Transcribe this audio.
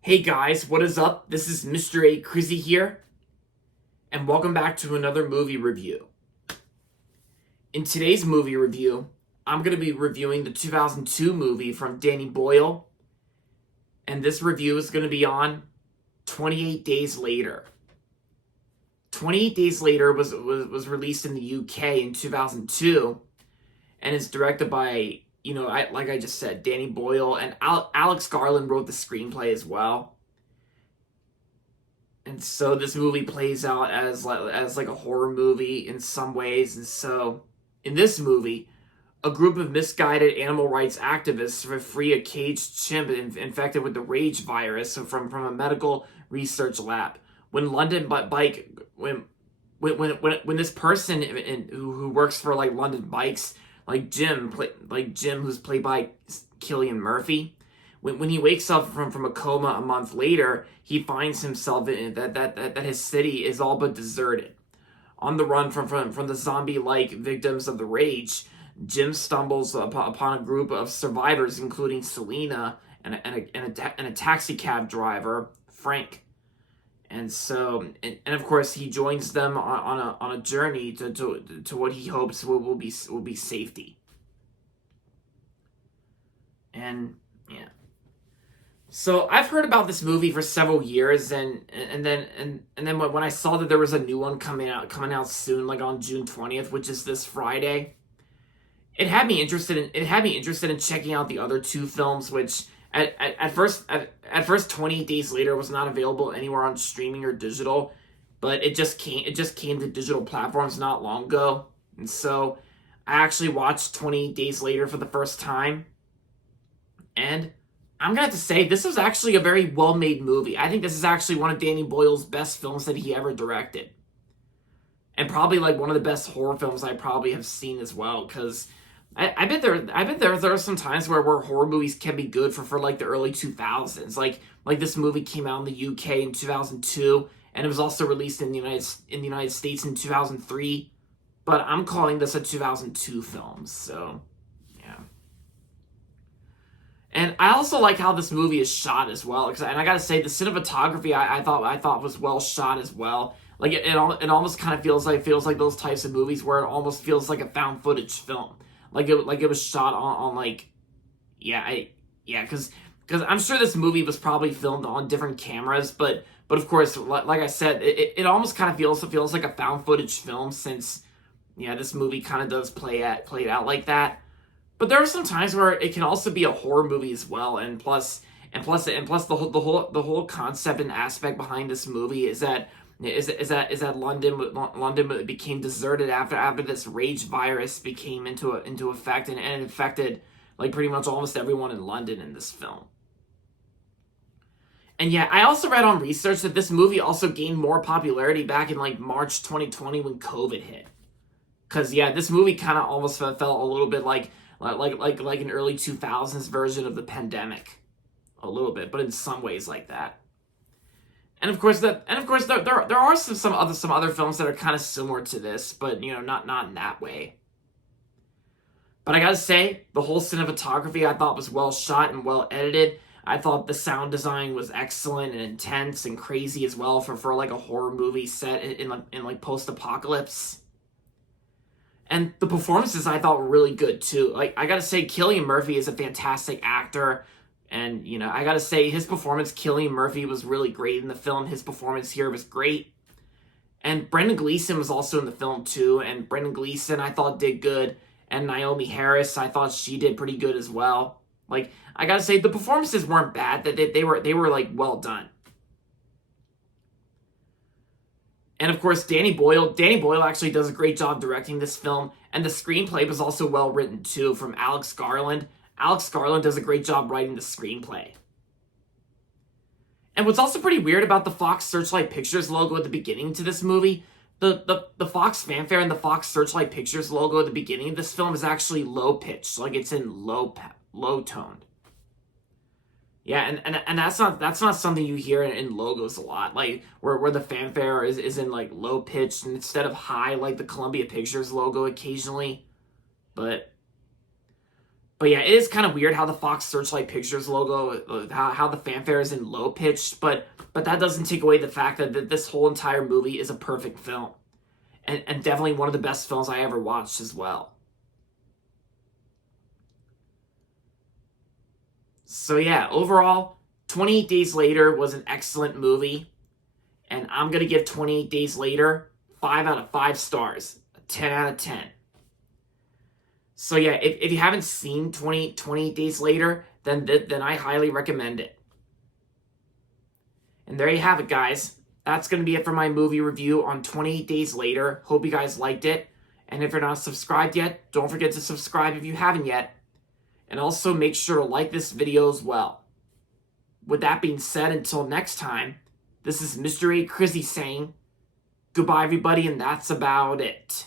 Hey guys, what is up? This is Mr. A. Crizzy here, and welcome back to another movie review. In today's movie review, I'm going to be reviewing the 2002 movie from Danny Boyle, and this review is going to be on 28 Days Later. 28 Days Later was released in the UK in 2002, and it's directed by, like I just said, Danny Boyle, and Alex Garland wrote the screenplay as well. And so this movie plays out as like a horror movie in some ways. And so in this movie, a group of misguided animal rights activists free a caged chimp infected with the rage virus from a medical research lab. When London Bike when this person who works for like London Bikes, like Jim who's played by Cillian Murphy, when he wakes up from a coma a month later, he finds himself in that his city is all but deserted. On the run from the zombie-like victims of the rage, Jim stumbles upon a group of survivors, including Selena and a taxi cab driver, Frank. And so, and of course, he joins them on a journey to what he hopes will be safety. And yeah. So I've heard about this movie for several years, and then when I saw that there was a new one coming out soon, like on June 20th, which is this Friday, it had me interested in checking out the other two films, which at first 28 Days Later was not available anywhere on streaming or digital, but it just came to digital platforms not long ago, and so I actually watched 28 Days Later for the first time, and I'm gonna have to say this was actually a very well-made movie. I think this is actually one of Danny Boyle's best films that he ever directed, and probably like one of the best horror films I probably have seen as well. Because I bet there are some times where horror movies can be good for like the early 2000s. Like this movie came out in the UK in 2002, and it was also released in the United States in 2003. But I'm calling this a 2002 film. So yeah. And I also like how this movie is shot as well. And I gotta say, the cinematography I thought was well shot as well. Like it almost kind of feels like those types of movies where it almost feels like a found footage film. Like it was shot on like, because I'm sure this movie was probably filmed on different cameras, but of course, like I said, it almost kind of feels like a found footage film, since this movie kind of does play it out like that. But there are some times where it can also be a horror movie as well, and plus the whole concept and aspect behind this movie is that London became deserted after this rage virus became into effect, and it infected like pretty much almost everyone in London in this film. And yeah, I also read on research that this movie also gained more popularity back in like March 2020 when COVID hit. Cause yeah, this movie kind of almost felt a little bit like an early 2000s version of the pandemic, a little bit, but in some ways like that. And of course, there are some other films that are kind of similar to this, but not in that way. But I gotta say, the whole cinematography I thought was well shot and well edited. I thought the sound design was excellent and intense and crazy as well for like a horror movie set in like post apocalypse. And the performances I thought were really good too. Like I gotta say, Cillian Murphy is a fantastic actor, and I gotta say his performance, Cillian Murphy, was really great in the film. His performance here was great, and Brendan Gleeson was also in the film too. And Brendan Gleeson I thought did good, and Naomi Harris I thought she did pretty good as well. Like I gotta say the performances weren't bad. That they were like well done. And of course, Danny Boyle actually does a great job directing this film, and the screenplay was also well written too, from Alex Garland. Alex Garland does a great job writing the screenplay. And what's also pretty weird about the Fox Searchlight Pictures logo at the beginning to this movie, the Fox fanfare and the Fox Searchlight Pictures logo at the beginning of this film is actually low pitched, like it's in low toned. Yeah, and that's not something you hear in logos a lot, like where the fanfare is in like low pitched instead of high, like the Columbia Pictures logo occasionally. But But yeah, it is kind of weird how the Fox Searchlight Pictures logo, how the fanfare is in low pitched, but that doesn't take away the fact that this whole entire movie is a perfect film. And definitely one of the best films I ever watched as well. So yeah, overall, 28 Days Later was an excellent movie. And I'm going to give 28 Days Later 5 out of 5 stars. A 10 out of 10. So yeah, if you haven't seen 28 Days Later, then I highly recommend it. And there you have it, guys. That's going to be it for my movie review on 28 Days Later. Hope you guys liked it. And if you're not subscribed yet, don't forget to subscribe if you haven't yet. And also make sure to like this video as well. With that being said, until next time, this is Mr. A. Crizzy saying goodbye, everybody, and that's about it.